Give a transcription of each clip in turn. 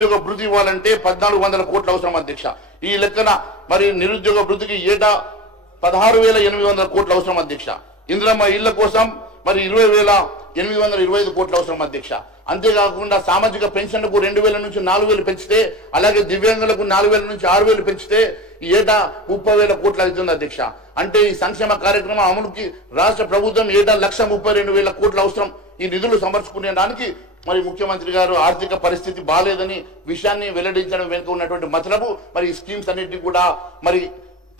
నిరుద్యోగ భృతి ఇవ్వాలంటే 1400 కోట్ల అవసరం అధ్యక్ష. ఈ లెక్కన మరి నిరుద్యోగ భృతికి ఏటా 16,800 కోట్ల అవసరం అధ్యక్ష. ఇందిరమ్మ ఇళ్ల కోసం మరి 20,825 కోట్ల అవసరం అధ్యక్ష. అంతేకాకుండా సామాజిక పెన్షన్లకు 2,000 నుంచి 4,000 పెంచితే, అలాగే దివ్యాంగులకు 4,000 నుంచి 6,000 పెంచితే ఏటా 30,000 కోట్లు అవుతుంది అధ్యక్ష. అంటే ఈ సంక్షేమ కార్యక్రమం అమలుకి రాష్ట్ర ప్రభుత్వం ఏటా 1,32,000 కోట్ల అవసరం. ఈ నిధులు సమర్చుకునేదానికి మరి ముఖ్యమంత్రి గారు ఆర్థిక పరిస్థితి బాలేదని విషయాన్ని వెల్లడించడం వెనుక ఉన్నటువంటి మతలబు మరి ఈ స్కీమ్స్ అన్నిటిని కూడా మరి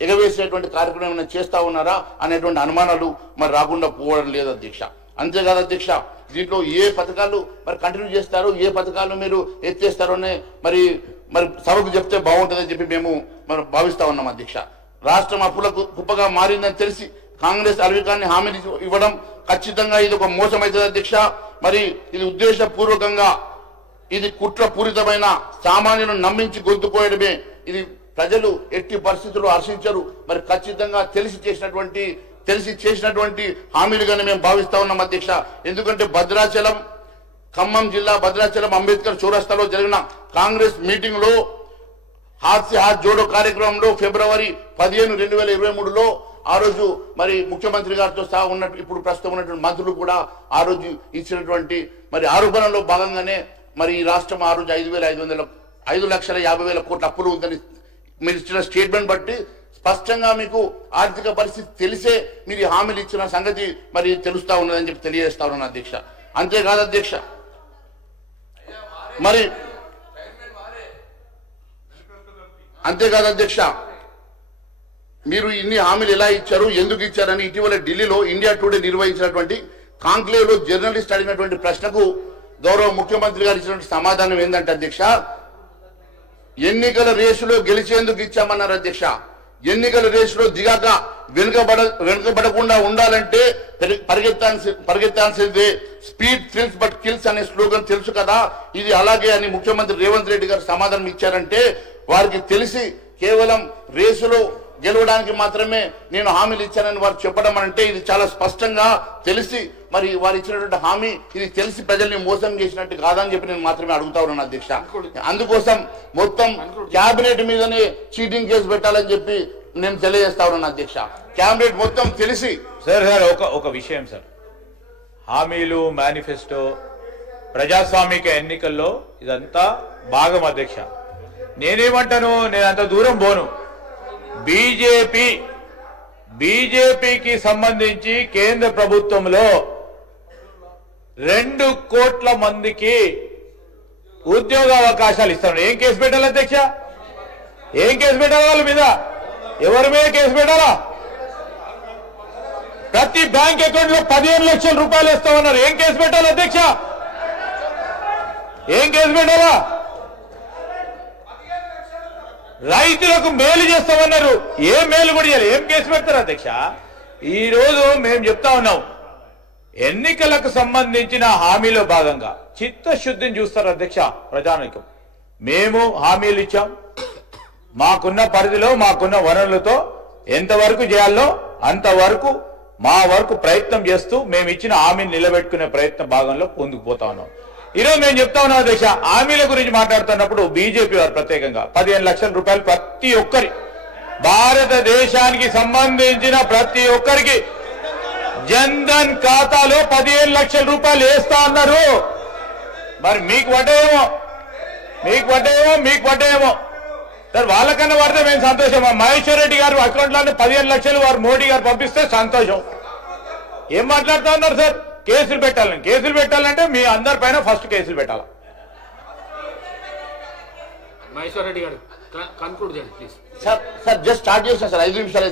ఎగవేసేటువంటి కార్యక్రమం ఏమైనా చేస్తా ఉన్నారా అనేటువంటి అనుమానాలు మరి రాకుండా పోవడం లేదు అధ్యక్ష. అంతేకాదు అధ్యక్ష, దీంట్లో ఏ పథకాలు మరి కంటిన్యూ చేస్తారో, ఏ పథకాలు మీరు ఎత్తేస్తారో మరి మరి సభకు చెప్తే బాగుంటుందని చెప్పి మేము మనం భావిస్తా ఉన్నాం అధ్యక్ష. రాష్ట్రం అప్పులకు కుప్పగా మారిందని తెలిసి కాంగ్రెస్ అల్వికాన్ని హామీలు ఇవ్వడం ఖచ్చితంగా ఇది ఒక మోసం అవుతుంది అధ్యక్ష. మరి ఇది ఉద్దేశపూర్వకంగా ఇది కుట్రపూరితమైన సామాన్యులను నమ్మించి గొంతుకోయడమే. ఇది ప్రజలు ఎట్టి పరిస్థితుల్లో హర్షించరు. మరి ఖచ్చితంగా తెలిసి చేసినటువంటి హామీలుగానే మేము భావిస్తా ఉన్నాం అధ్యక్ష. ఎందుకంటే భద్రాచలం, ఖమ్మం జిల్లా భద్రాచలం అంబేద్కర్ చౌరస్తాలో జరిగిన కాంగ్రెస్ మీటింగ్ లో హాత్ సే హాత్ జోడో కార్యక్రమంలో ఫిబ్రవరి 15, 2023లో ఆ రోజు మరి ముఖ్యమంత్రి గారితో సహా ఉన్నట్టు ఇప్పుడు ప్రస్తుతం ఉన్నటువంటి మంత్రులు కూడా ఆ రోజు ఇచ్చినటువంటి మరి ఆరోపణలో భాగంగానే మరి ఈ రాష్ట్రం ఆ రోజు 5,50,000 కోట్ల అప్పులు ఉందని మీరు ఇచ్చిన స్టేట్మెంట్ బట్టి స్పష్టంగా మీకు ఆర్థిక పరిస్థితి తెలిసే మీరు హామీలు ఇచ్చిన సంగతి మరి తెలుస్తా ఉన్నదని చెప్పి తెలియజేస్తా ఉన్నాను అధ్యక్ష. అంతేకాదు అధ్యక్ష, మీరు ఇన్ని హామీలు ఎలా ఇచ్చారు, ఎందుకు ఇచ్చారని ఇటీవల ఢిల్లీలో ఇండియా టుడే నిర్వహించినటువంటి కాంక్లేవ్ లో జర్నలిస్ట్ అడిగినటువంటి ప్రశ్నకు గౌరవ ముఖ్యమంత్రి గారు ఇచ్చినటువంటి సమాధానం ఏంటంటే అధ్యక్ష, ఎన్నికల రేసులో గెలిచేందుకు ఇచ్చామన్నారు అధ్యక్ష. ఎన్నికల రేసులో దిగాక వెనుకబడకుండా ఉండాలంటే పరిగెత్తాల్సిందే. స్పీడ్ థ్రిల్స్ బట్ కిల్స్ అనే స్లోగన్ తెలుసు కదా, ఇది అలాగే అని ముఖ్యమంత్రి రేవంత్ రెడ్డి గారు సమాధానం ఇచ్చారంటే వారికి తెలిసి కేవలం రేసులో గెలవడానికి మాత్రమే నేను హామీలు ఇచ్చానని వారు చెప్పడం అంటే ఇది చాలా స్పష్టంగా తెలిసి మరి వారు ఇచ్చినటువంటి హామీ ఇది తెలిసి ప్రజల్ని మోసం చేసినట్టు కాదని చెప్పి నేను మాత్రమే అడుగుతా ఉన్నాను అధ్యక్ష. అందుకోసం మొత్తం క్యాబినెట్ మీదనే చీటింగ్ కేసు పెట్టాలని చెప్పి నేను తెలియజేస్తా ఉన్నాను అధ్యక్ష. క్యాబినెట్ మొత్తం తెలిసి సార్ ఒక విషయం సార్, హామీలు మేనిఫెస్టో ప్రజాస్వామిక ఎన్నికల్లో ఇదంతా భాగం అధ్యక్ష. నేనేమంటాను, నేను అంత దూరం పోను. బీజేపీకి సంబంధించి కేంద్ర ప్రభుత్వంలో 2 కోట్ల మందికి ఉద్యోగ అవకాశాలు ఇస్తాను. ఏం కేసు పెట్టాలి అధ్యక్ష? ఏం కేసు పెట్టాలి? వాళ్ళ మీద ఎవరి మీద కేసు పెట్టాలా? ప్రతి బ్యాంక్ అకౌంట్ లో 15 లక్షల రూపాయలు ఇస్తామన్నారు. ఏం కేసు పెట్టాలి అధ్యక్ష? ఏం కేసు పెట్టాలా? రైతులకు మేలు చేస్తామన్నారు. ఏం మేలు కూడా చేయాలి? ఏం కేసు పెడతారు అధ్యక్ష? ఈ రోజు మేము చెప్తా ఉన్నాం, ఎన్నికలకు సంబంధించిన హామీలో భాగంగా చిత్తశుద్ధిని చూస్తారు అధ్యక్ష ప్రజానికం. మేము హామీలు ఇచ్చాం, మాకున్న పరిధిలో మాకున్న వనరులతో ఎంతవరకు చేయాలో అంతవరకు మా వరకు ప్రయత్నం చేస్తూ మేము ఇచ్చిన హామీని నిలబెట్టుకునే ప్రయత్న భాగంలో ముందుకు పోతా ఉన్నాం. ఈరోజు నేను చెప్తా ఉన్నాను అధ్యక్ష, హామీల గురించి మాట్లాడుతున్నప్పుడు బీజేపీ వారు ప్రత్యేకంగా 15 లక్షల రూపాయలు ప్రతి ఒక్కరి భారతదేశానికి సంబంధించిన ప్రతి ఒక్కరికి జన్ధన్ ఖాతాలో 15 లక్షల రూపాయలు వేస్తా అన్నారు. మరి మీకు పడ్డాయేమో సార్, వాళ్ళకన్నా పడితే మేము సంతోషం. మహేశ్వర్ రెడ్డి గారు అకౌంట్లోనే 15 లక్షలు వారు మోడీ గారు పంపిస్తే సంతోషం. ఏం మాట్లాడుతా ఉన్నారు సార్? కేసులు పెట్టాలంటే మీ అందరిపైన ఫస్ట్ కేసులు పెట్టాలి. మహేశ్వర్ రెడ్డి గారు కన్క్లూడ్ చేయండి ప్లీజ్. సార్ జస్ట్ స్టార్ట్ చేసిన సార్ 5 నిమిషాలు.